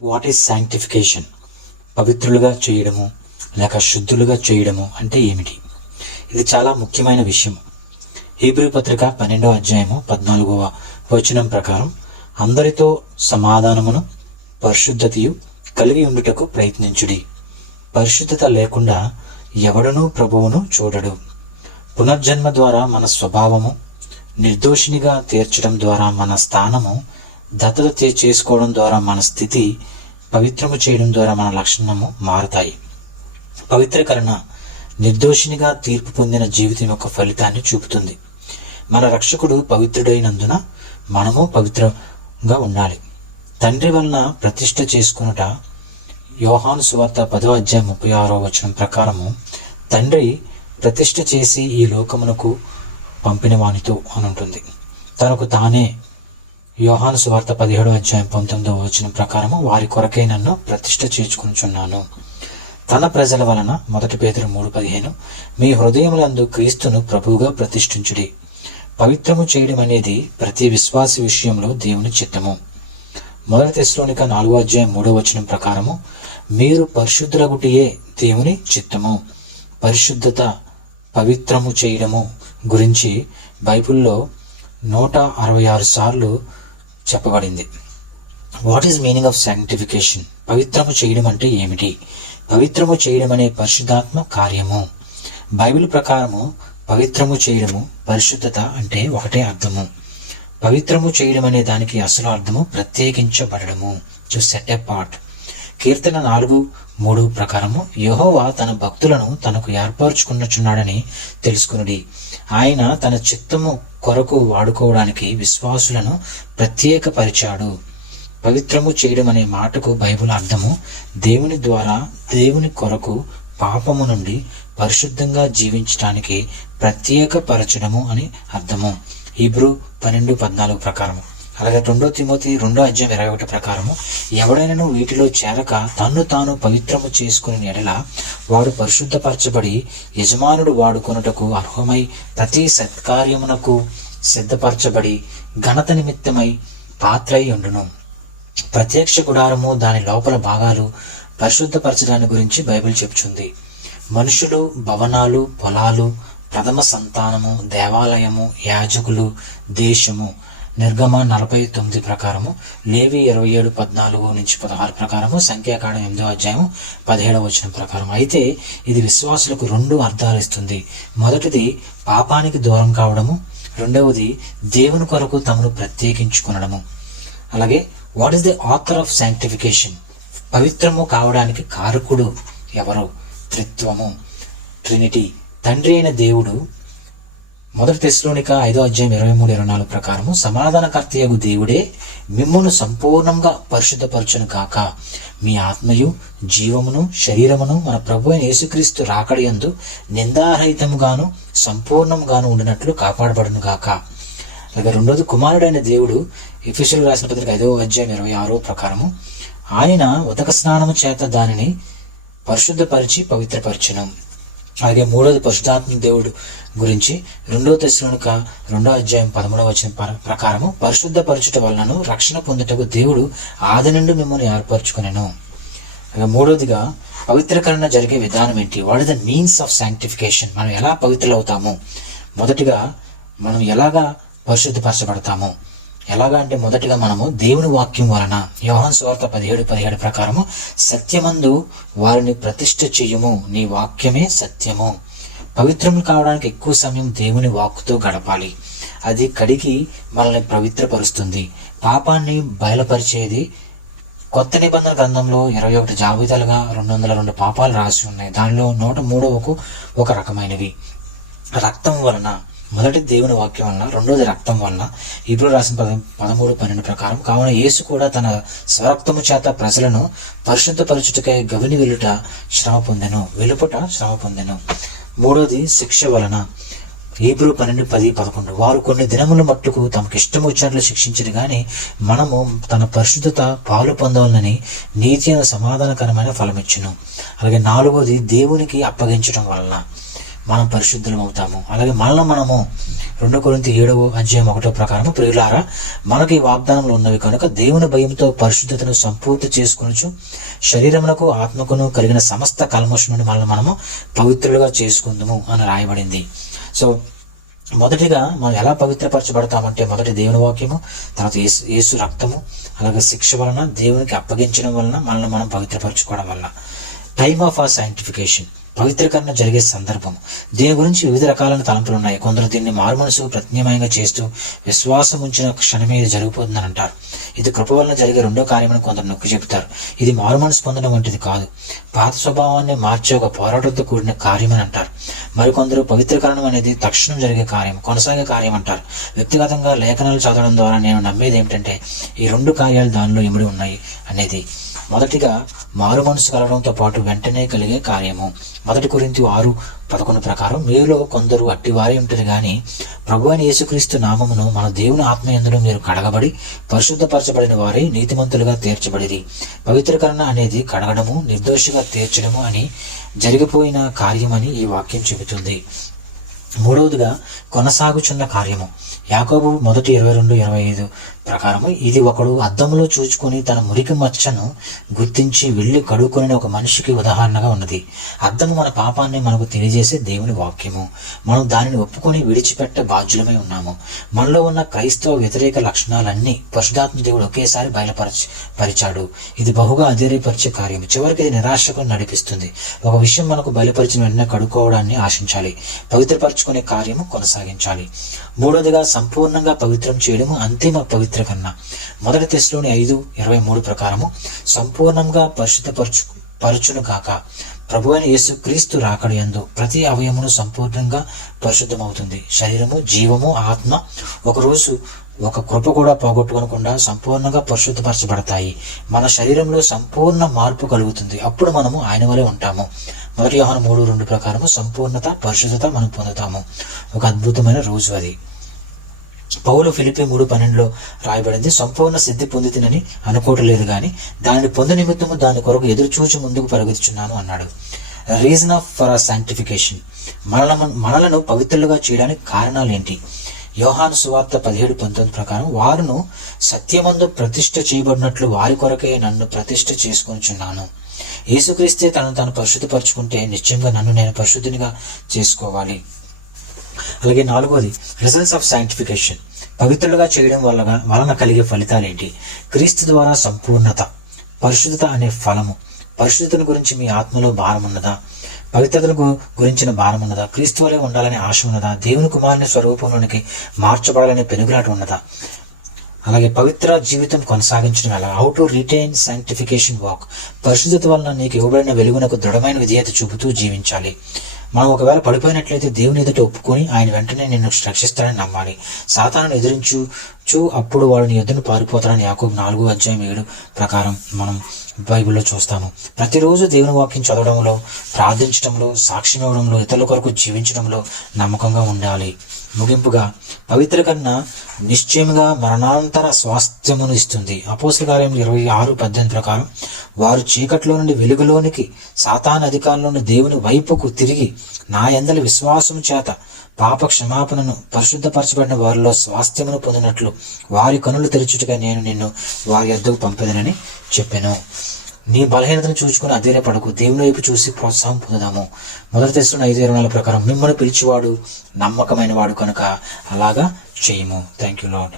What is sanctification? పవిత్రులుగా చేయడము లేక శుద్ధులుగా చేయడము అంటే ఏమిటి? ఇది చాలా ముఖ్యమైన విషయం. హీబ్రూ పత్రిక 12వ అధ్యాయము 14వ వచనం ప్రకారం అందరితో సమాధానమును పరిశుద్ధతయు కలిగి ఉండుటకు ప్రయత్నించుడి. పరిశుద్ధత లేకుండా ఎవడునూ ప్రభువును చూడడు. పునర్జన్మ ద్వారా మన స్వభావము నిర్దోషినిగా తీర్చడం ద్వారా మన స్థానము, దత్తత చేసుకోవడం ద్వారా మన స్థితి, పవిత్రము చేయడం ద్వారా మన లక్షణము మారుతాయి. పవిత్రీకరణ నిర్దోషినిగా తీర్పు పొందిన జీవితం యొక్క ఫలితాన్ని చూపుతుంది. మన రక్షకుడు పవిత్రుడైనందున మనము పవిత్రంగా ఉండాలి. తండ్రి వలన ప్రతిష్ఠ చేసుకునుట యోహాను సువార్త 10వ అధ్యాయం 36వ వచనం ప్రకారము తండ్రి ప్రతిష్ఠ చేసి ఈ లోకమునకు పంపిన వానితో అని ఉంటుంది. తనకు తానే యోహాను సువార్త 17వ అధ్యాయం 19వ వచనం ప్రకారము వారి కొరకై నన్ను ప్రతిష్ఠ చేర్చుకొనుచున్నాను. తన ప్రజల వలన 1 పేతురు 3:15 మీ హృదయములందు క్రీస్తును ప్రభువుగా ప్రతిష్ఠించుడి. పవిత్రము చేయడం అనేది ప్రతి విశ్వాసి విషయంలో దేవుని చిత్తము. 1 తెస్సలోనిక 4వ అధ్యాయం 3వ వచనం ప్రకారము మీరు పరిశుద్ధులగుటయే దేవుని చిత్తము. పరిశుద్ధత, పవిత్రము చేయడము గురించి బైబిల్లో 166 సార్లు చెప్పబడింది. What is meaning of sanctification? పవిత్రము చేయడం అంటే ఏమిటి? పవిత్రము చేయడం అనే పరిశుద్ధాత్మ కార్యము. బైబిల్ ప్రకారము పవిత్రము చేయడము, పరిశుద్ధత అంటే ఒకటే అర్థము. పవిత్రము చేయడం అనే దానికి అసలు అర్థము ప్రత్యేకించబడము, టు సెట్ అపార్ట్. కీర్తన 4:3 ప్రకారము యెహోవా తన భక్తులను తనకు ఏర్పరచుకున్నచున్నాడని తెలుసుకునుడి. ఆయన తన చిత్తము కొరకు వాడుకోవడానికి విశ్వాసులను ప్రత్యేకపరిచాడు. పవిత్రము చేయడం అనే మాటకు బైబిల్ అర్థము దేవుని ద్వారా దేవుని కొరకు పాపము నుండి పరిశుద్ధంగా జీవించడానికి ప్రత్యేకపరచడము అని అర్థము. హీబ్రూ 12:14 ప్రకారము. అలాగే 2 తిమోతి 2వ అధ్యాయం 21 ప్రకారము ఎవడైనను వీటిలో చేరక తన్ను తాను పవిత్రము చేసుకుని ఎడల వాడు పరిశుద్ధపరచబడి యజమానుడు వాడుకొనుటకు అర్హమై ప్రతి సత్కార్యమునకు సిద్ధపరచబడి ఘనత నిమిత్తమై పాత్రై ఉండును. ప్రత్యక్ష గుడారము దాని లోపల భాగాలు పరిశుద్ధపరచడాన్ని గురించి బైబిల్ చెప్తుంది. మనుషులు, భవనాలు, పొలాలు, ప్రథమ సంతానము, దేవాలయము, యాజకులు, దేశము. నిర్గమ 49 ప్రకారము, లేవి 27:14-16 ప్రకారము, సంఖ్యాకాండం 8వ అధ్యాయం 17వ వచనం ప్రకారం. అయితే ఇది విశ్వాసులకు 2 అర్థాలు ఇస్తుంది. మొదటిది పాపానికి దూరం కావడము, రెండవది దేవుని కొరకు తమను ప్రత్యేకించుకొనడము. అలాగే what is the author of sanctification? పవిత్రము కావడానికి కారకుడు ఎవరు? త్రిత్వము, ట్రినిటీ. తండ్రి అయిన దేవుడు 1 తెస్సలోనిక 5వ అధ్యాయం 23-24 ప్రకారము సమాధానకర్తయగు దేవుడే మిమ్మును సంపూర్ణంగా పరిశుద్ధపరచును కాక, మీ ఆత్మయు జీవమును శరీరమును మన ప్రభు అయిన యేసుక్రీస్తు రాకడయందు నిందారహితముగాను సంపూర్ణముగాను ఉండినట్లు కాపాడబడును గాక. అలాగే రెండోది కుమారుడైన దేవుడు ఎఫెసీయులకు రాసిన పత్రిక 5వ అధ్యాయం 26వ ప్రకారము ఆయన ఉదక స్నానము చేత దానిని పరిశుద్ధపరిచి పవిత్రపరచును. అలాగే మూడోది పరిశుద్ధాత్మ దేవుడు గురించి 2 తెస్సలోనిక 2వ అధ్యాయం 13వ వచనం ప్రకారము పరిశుద్ధపరచుట వలనను రక్షణ పొందుటకు దేవుడు ఆది నుండి మిమ్మల్ని ఏర్పరచుకునేను. అలాగే మూడోదిగా పవిత్రీకరణ జరిగే విధానం ఏంటి? What is the means of sanctification? మనం ఎలా పవిత్రులవుతాము? మొదటిగా మనం ఎలాగా పరిశుద్ధపరచబడతాము? ఎలాగా అంటే మొదటిగా మనము దేవుని వాక్యం వలన, యోహాను సువార్త 17:17 ప్రకారము సత్యమందు వారిని ప్రతిష్ఠ చెయ్యము, నీ వాక్యమే సత్యము. పవిత్రము కావడానికి ఎక్కువ సమయం దేవుని వాక్కుతో గడపాలి. అది కడిగి మనల్ని పవిత్రపరుస్తుంది. పాపాన్ని బయలుపరిచేది. కొత్త నిబంధన గ్రంథంలో 21 జాబితాలుగా 202 పాపాలు రాసి ఉన్నాయి. దానిలో 103వ ఒక రకమైనవి. రక్తం వలన, మొదటి దేవుని వాక్యం వలన, రెండోది రక్తం వలన. హీబ్రూ రాసిన 13:12 ప్రకారం కావున యేసు కూడా తన స్వరక్తము చేత ప్రజలను పరిశుద్ధపరచుటకై గవిని వెలుట శ్రమ పొందెను, వెలుపుట శ్రమ పొందెను. మూడోది శిక్ష వలన. హీబ్రూ 12:10-11 వారు కొన్ని దినముల మట్టుకు తమకు ఇష్టం వచ్చినట్లు శిక్షించరు గాని మనము తన పరిశుద్ధత పాలు పొందవాలని నీతి అయిన సమాధానకరమైన ఫలమిచ్చును. అలాగే నాలుగోది దేవునికి అప్పగించడం వలన. మనం పరిశుద్ధులం అవుతాము. అలాగే మనలో మనము 2 కొరింథీ 7:1 ప్రకారము, ప్రియులారా మనకు ఈ వాగ్దానంలో ఉన్నవి కనుక దేవుని భయంతో పరిశుద్ధతను సంపూర్తి చేసుకొనుచు శరీరమునకు ఆత్మకును కలిగిన సమస్త కల్మషం నుండి మనము పవిత్రులుగా చేసుకుందుము అని రాయబడింది. సో మొదటిగా మనం ఎలా పవిత్రపరచబడతామంటే, మొదటి దేవుని వాక్యము, తర్వాత యేసు రక్తము, అలాగే శిక్ష వలన, దేవునికి అప్పగించడం వలన, మనల్ని మనం పవిత్రపరచుకోవడం వలన. టైమ్ ఆఫ్ ఆర్ సాంక్టిఫికేషన్, పవిత్రీకరణ జరిగే సందర్భం. దీని గురించి వివిధ రకాలైన తలంపులు ఉన్నాయి. కొందరు దీన్ని మారుమనసు ప్రత్యామ్నాయంగా చేస్తూ విశ్వాసం ఉంచిన క్షణమే ఇది జరిగిపోతుందని అంటారు. ఇది కృప వలన జరిగే రెండో కార్యమని కొందరు నొక్కి చెబుతారు. ఇది మారుమనసు పొందడం వంటిది కాదు, పాత స్వభావాన్ని మార్చే ఒక పోరాటంతో కూడిన కార్యమని అంటారు. మరికొందరు పవిత్రీకరణం అనేది తక్షణం జరిగే కార్యం, కొనసాగే కార్యం అంటారు. వ్యక్తిగతంగా లేఖనాలు చదవడం ద్వారా నేను నమ్మేది ఏమిటంటే, ఈ 2 కార్యాలు దానిలో ఇమిడి ఉన్నాయి అనేది. మొదటిగా మారు మనసు కలగడంతో పాటు వెంటనే కలిగే కార్యము. 1 కొరింథీ 6:11 ప్రకారం, మీలో కొందరు అట్టివారే ఉంటారు గాని ప్రభువైన యేసుక్రీస్తు నామమును మన దేవుని ఆత్మయందులో మీరు కడగబడి పరిశుద్ధపరచబడిన వారే నీతిమంతులుగా తీర్చబడిరి. పవిత్రీకరణ అనేది కడగడము, నిర్దోషిగా తీర్చడము అని జరిగిపోయిన కార్యమని ఈ వాక్యం చెబుతుంది. మూడవదిగా కొనసాగుచున్న కార్యము. యాకోబు 1:22-25 ప్రకారము, ఇది ఒకడు అద్దంలో చూచుకొని తన మురికి మచ్చను గుర్తించి వెళ్లి కడుక్కొని ఒక మనిషికి ఉదాహరణగా ఉన్నది. అద్దము మన పాపాన్ని మనకు తెలియజేసే దేవుని వాక్యము. మనం దానిని ఒప్పుకొని విడిచిపెట్ట బాధ్యులమై ఉన్నాము. మనలో ఉన్న క్రైస్తవ వ్యతిరేక లక్షణాలన్నీ పరిశుద్ధాత్మ దేవుడు ఒకేసారి బయలుపరిచాడు. ఇది బహుగా అధైర్యపరిచే కార్యం. చివరికి ఇది నిరాశకు నడిపిస్తుంది. ఒక విషయం మనకు బయలుపరిచిన వెంటనే కడుక్కోవడాన్ని ఆశించాలి, పవిత్రపరచుకునే కార్యము కొనసాగించాలి. మూడవదిగా సంపూర్ణంగా పవిత్రం చేయడము, అంతిమ పవిత్రీకరణ. 1 తెస్సలోని 5:23 ప్రకారము, సంపూర్ణంగా పరిశుద్ధపరచును గాక. ప్రభువైన యేసు క్రీస్తు రాకడ యందు ప్రతి అవయమును సంపూర్ణంగా పరిశుద్ధమవుతుంది. శరీరము, జీవము, ఆత్మ ఒకరోజు ఒక కృప కూడా పోగొట్టుకోకుండా సంపూర్ణంగా పరిశుద్ధపరచబడతాయి. మన శరీరంలో సంపూర్ణ మార్పు కలుగుతుంది. అప్పుడు మనము ఆయన వలె ఉంటాము. 1 యోహాను 3:2 ప్రకారము సంపూర్ణత, పరిశుద్ధత మనం పొందుతాము. ఒక అద్భుతమైన రోజు అది. పౌలు ఫిలిప్పీ 3:12 రాయబడింది, సంపూర్ణ సిద్ధి పొందితినని అనుకోవట్లేదు గాని దానిని పొందు నిమిత్తము దాని కొరకు ఎదురు చూచి ముందుకు పరుగుతున్నాను అన్నాడు. రీజన్ ఫర్ అవర్ సాంక్టిఫికేషన్, మనలను పవిత్రులుగా చేయడానికి కారణాలు ఏంటి? యోహాను సువార్త 17:19 ప్రకారం, వారును సత్యమందు ప్రతిష్ఠ చేయబడినట్లు వారి కొరకే నన్ను ప్రతిష్ఠ చేసుకొనిచున్నాను. యేసుక్రీస్తే తనను తాను పరిశుద్ధపరచుకుంటే నిశ్చయంగా నన్ను నేను పరిశుద్ధినిగా చేసుకోవాలి. అలాగే 4వది రిజల్ట్స్ ఆఫ్ సాంక్టిఫికేషన్, పవిత్రులుగా చేయడం వలన కలిగే ఫలితాలు ఏంటి? క్రీస్తు ద్వారా సంపూర్ణత, పరిశుద్ధత అనే ఫలము. పరిశుద్ధతను గురించి మీ ఆత్మలో భారం ఉన్నదా? పవిత్రతను గురించిన భారం ఉన్నదా? క్రీస్తు వలె ఉండాలనే ఆశ ఉన్నదా? దేవుని కుమారుని స్వరూపంలోనికి మార్చబడాలనే పెనుగులాట ఉన్నదా? అలాగే పవిత్ర జీవితం కొనసాగించడం ఎలా? How to retain sanctification walk, పరిశుద్ధత వలన నీకు ఇవ్వబడిన వెలుగునకు దృఢమైన విధేయత చూపుతూ జీవించాలి. మనం ఒకవేళ పడిపోయినట్లయితే దేవుని ఎదుట ఒప్పుకొని ఆయన వెంటనే నిన్ను రక్షిస్తాడని నమ్మాలి. సాతానును ఎదిరించు, అప్పుడు వాడు నీ ఎదురును పారిపోతాడని యాకోబు 4:7 ప్రకారం మనం బైబిల్లో చూస్తాము. ప్రతిరోజు దేవుని వాక్యం చదవడంలో, ప్రార్థించడంలో, సాక్ష్యం ఇవ్వడంలో, ఇతరుల కొరకు జీవించడంలో నమ్మకంగా ఉండాలి. ముగింపుగా, పవిత్రీకరణ నిశ్చయంగా మరణాంతర స్వాస్థ్యమును ఇస్తుంది. అపోస్తల కార్యములు 26:18 ప్రకారం, వారు చీకట్లో నుండి వెలుగులోనికి, సాతాను అధికారంలోని దేవుని వైపుకు తిరిగి నా యందలి విశ్వాసము చేత పాప క్షమాపణను, పరిశుద్ధపరచబడిన వారిలో స్వాస్థ్యమును పొందినట్లు వారి కనులు తెరచుటగా నేను నిన్ను వారి యొద్దకు పంపెదనని చెప్పాను. నీ బలహీనతను చూసుకుని అధైర్యపడకు, దేవుని వైపు చూసి ప్రోత్సాహం పొందుదాము. 1 తెస్సలోని 5:24 ప్రకారం, మిమ్మల్ని పిలిచివాడు నమ్మకమైన వాడు కనుక అలాగా చేయము. Thank you lord.